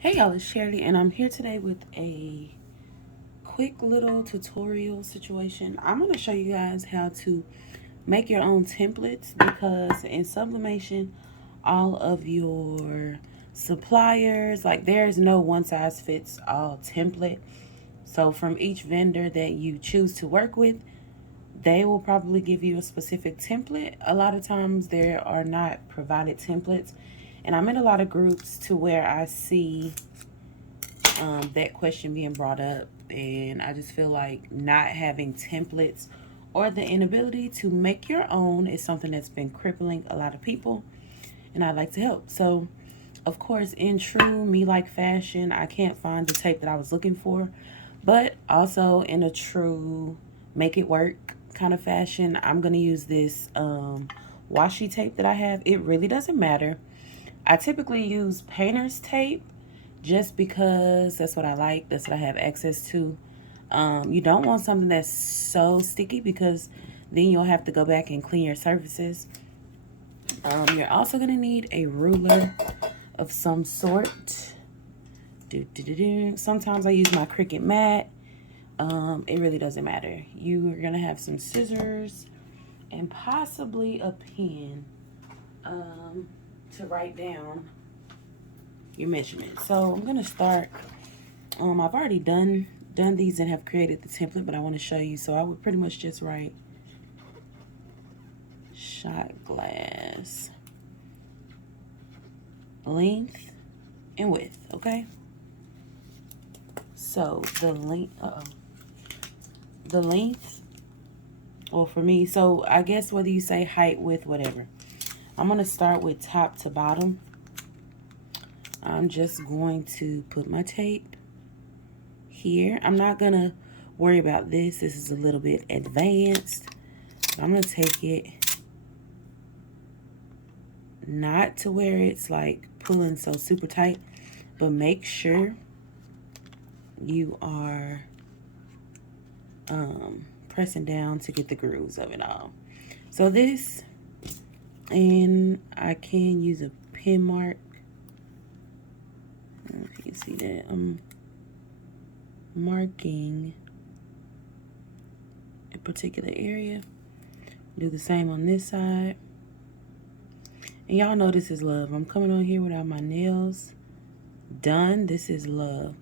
Hey y'all, it's Shirley, and I'm here today with a quick little tutorial situation. I'm going to show you guys how to make your own templates because in sublimation, all of your suppliers, like there's no one size fits all template. So from each vendor that you choose to work with, they will probably give you a specific template. A lot of times there are not provided templates, and I'm in a lot of groups to where I see that question being brought up, and I just feel like not having templates or the inability to make your own is something that's been crippling a lot of people, and I'd like to help. So of course, in true me like fashion, I can't find the tape that I was looking for, but also in a true make it work kind of fashion, I'm going to use this washi tape that I have. It really doesn't matter. I typically use painter's tape just because that's what I like. That's what I have access to. You don't want something that's so sticky because then you'll have to go back and clean your surfaces. You're also going to need a ruler of some sort. Sometimes I use my Cricut mat. It really doesn't matter. You are going to have some scissors and possibly a pen to write down your measurements. So I'm gonna start. I've already done these and have created the template, but I want to show you. So I would pretty much just write shot glass length and width. Okay. So the length. The length. Well, for me, so I guess whether you say height, width, whatever. I'm gonna start with top to bottom. I'm just going to put my tape here. I'm not gonna worry about this. This is a little bit advanced. I'm gonna take it not to where it's like pulling so super tight, but make sure you are pressing down to get the grooves of it all. So this, and I can use a pin mark. I don't know if you can see that. I'm marking a particular area. Do the same on this side. And y'all know this is love. I'm coming on here without my nails done. This is love.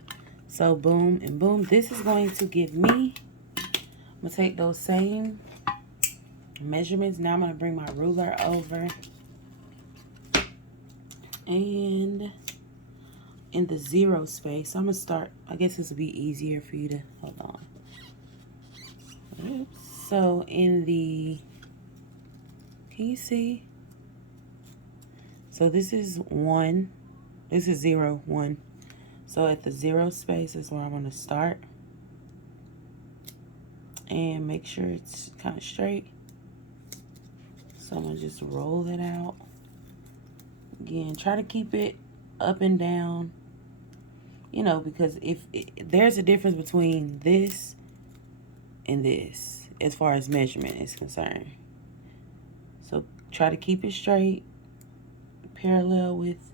So boom and boom. This is going to give me, I'm going to take those same measurements. Now I'm going to bring my ruler over. And in the zero space, I'm going to start, I guess this will be easier for you to, hold on. Oops. So in the, can you see? So this is 1. This is 0, 1. So at the 0 space is where I'm going to start. And make sure it's kind of straight. So I'm going to just roll it out. Again, try to keep it up and down. You know, because there's a difference between this and this as far as measurement is concerned. So try to keep it straight, parallel with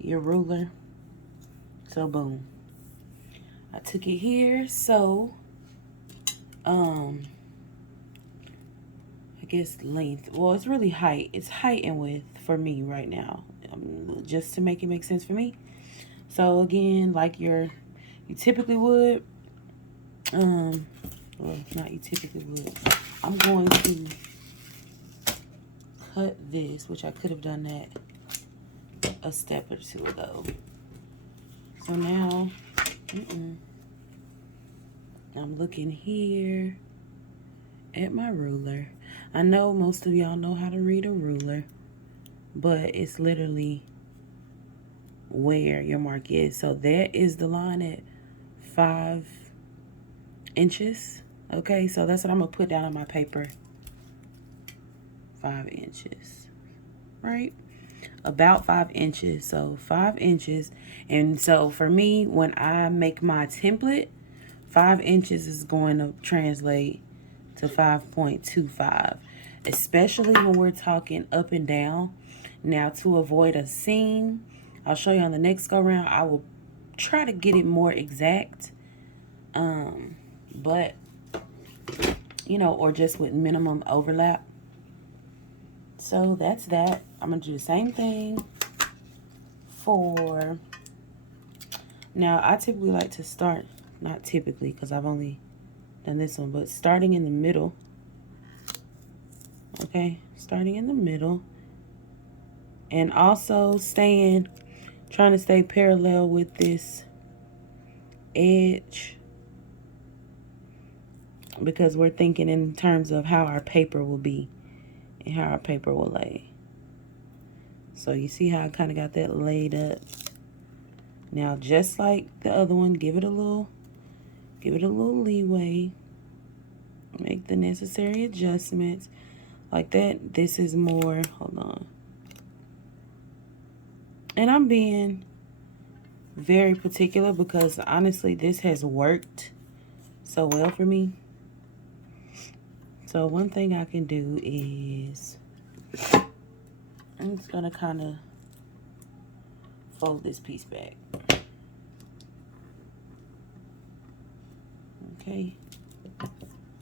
your ruler. So boom, I took it here. So I guess length, well, it's really height. It's height and width for me right now, just to make it make sense for me. So again, like you typically would, well, not you typically would, I'm going to cut this, which I could have done that a step or two ago. So now, I'm looking here at my ruler. I know most of y'all know how to read a ruler, but it's literally where your mark is. So that is the line at 5 inches. Okay, so that's what I'm gonna put down on my paper. 5 inches, right? About 5 inches. So 5 inches. And so for me, when I make my template, 5 inches is going to translate to 5.25, especially when we're talking up and down. Now, to avoid a seam, I'll show you on the next go round. I will try to get it more exact. But, you know, or just with minimum overlap. So that's that. I'm going to do the same thing for... Now, I typically like to start, not typically because I've only done this one, but starting in the middle. Okay, starting in the middle. And also trying to stay parallel with this edge, because we're thinking in terms of how our paper will be and how our paper will lay. So you see how I kind of got that laid up. Now, just like the other one, give it a little leeway. Make the necessary adjustments. Like that, this is more, hold on. And I'm being very particular because honestly, this has worked so well for me. So one thing I can do is, I'm just gonna kind of fold this piece back. Okay,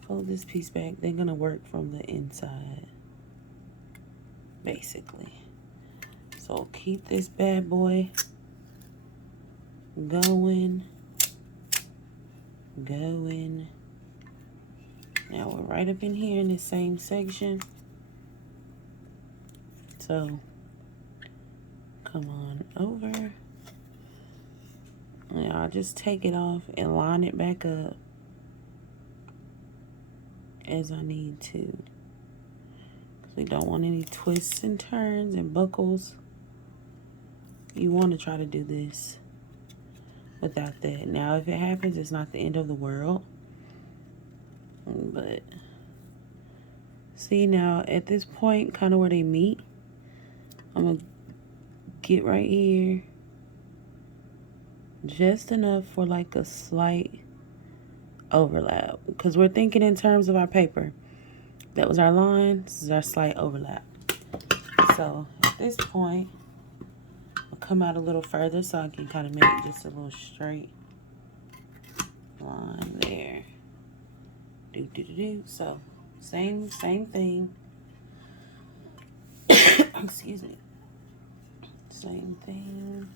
fold this piece back. They're gonna work from the inside, basically. So keep this bad boy going. Now we're right up in here in this same section. So come on over. Now I'll just take it off and line it back up as I need to. Because we don't want any twists and turns and buckles. You want to try to do this without that. Now, if it happens, it's not the end of the world. But see, now at this point, kind of where they meet, I'm going to get right here just enough for like a slight overlap, because we're thinking in terms of our paper. That was our line. This is our slight overlap. So at this point, I'll come out a little further so I can kind of make just a little straight line there. So same thing. Excuse me. Same thing.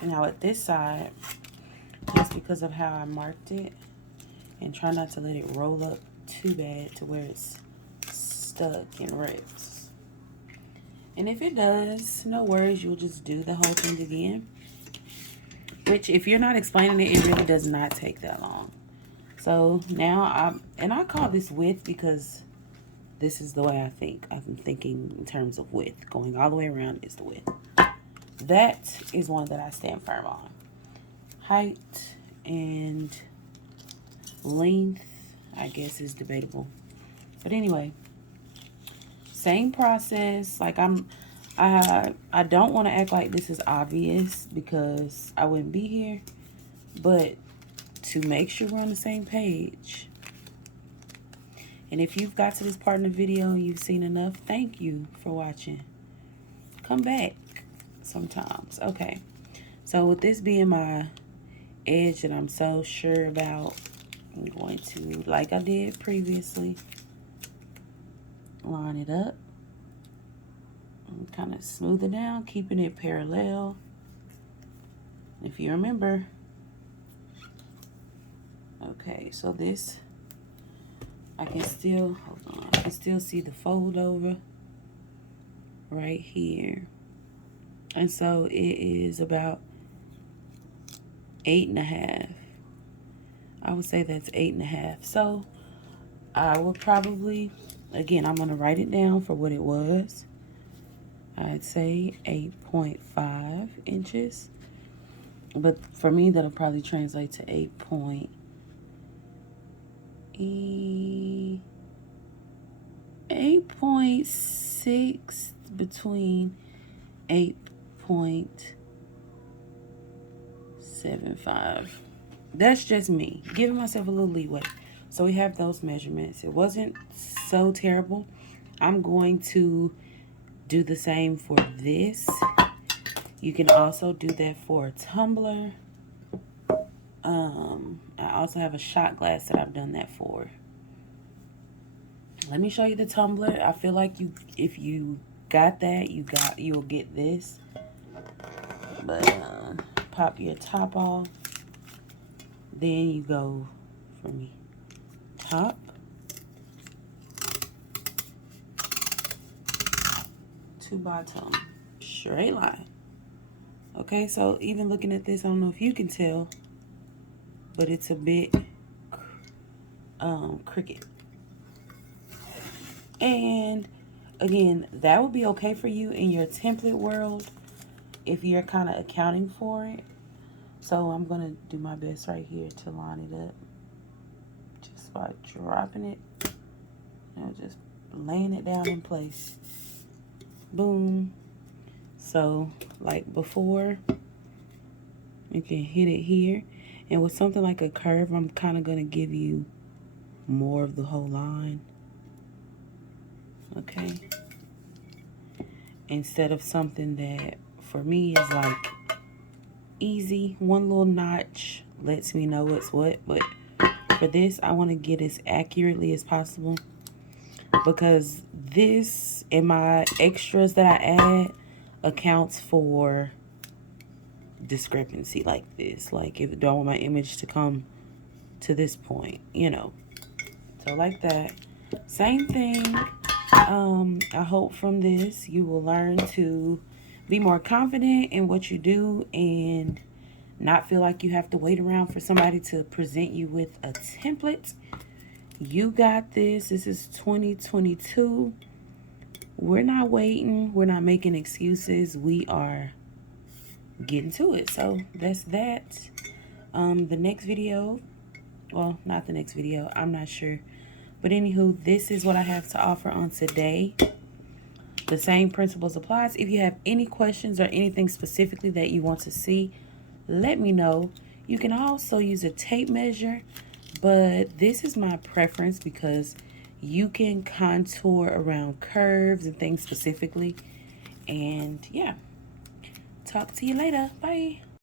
And now at this side, just because of how I marked it, and try not to let it roll up too bad to where it's stuck and rips. And if it does, no worries, you'll just do the whole thing again. Which, if you're not explaining it, it really does not take that long. So now I call this width because this is the way I think. I'm thinking in terms of width. Going all the way around is the width. That is one that I stand firm on. Height and length, I guess, is debatable. But anyway, same process. Like I don't want to act like this is obvious because I wouldn't be here. But to make sure we're on the same page. And if you've got to this part in the video and you've seen enough, thank you for watching. Come back sometimes. Okay. So with this being my edge that I'm so sure about, I'm going to, like I did previously, line it up and kind of smooth it down, keeping it parallel. If you remember, okay, so this, I can still, hold on, I can still see the fold over right here. And so it is about 8.5. I would say that's 8.5. So I will probably, again, I'm going to write it down for what it was. I'd say 8.5 inches. But for me, that'll probably translate to 8.6 between 8.75. That's just me, giving myself a little leeway. So we have those measurements. It wasn't so terrible. I'm going to do the same for this. You can also do that for a tumbler. I also have a shot glass that I've done that for. Let me show you the tumbler. I feel like if you got that, you'll get this. But pop your top off. Then you go from top to bottom. Straight line. Okay, so even looking at this, I don't know if you can tell, but it's a bit crooked. And again, that would be okay for you in your template world if you're kind of accounting for it. So I'm going to do my best right here to line it up just by dropping it and just laying it down in place. Boom. So like before, you can hit it here. And with something like a curve, I'm kind of going to give you more of the whole line. Okay. Instead of something that for me is like easy, one little notch lets me know what's what. But for this, I want to get as accurately as possible, because this and my extras that I add accounts for discrepancy like this. Like if I don't want my image to come to this point, you know. So like that. Same thing. I hope from this you will learn to be more confident in what you do and not feel like you have to wait around for somebody to present you with a template. You got this. This is 2022. We're not waiting. We're not making excuses. We are getting to it. So that's that. The next video, well, not the next video, I'm not sure. But anywho, this is what I have to offer on today. The same principles applies. If you have any questions or anything specifically that you want to see, let me know. You can also use a tape measure, but this is my preference because you can contour around curves and things specifically. And yeah, talk to you later. Bye.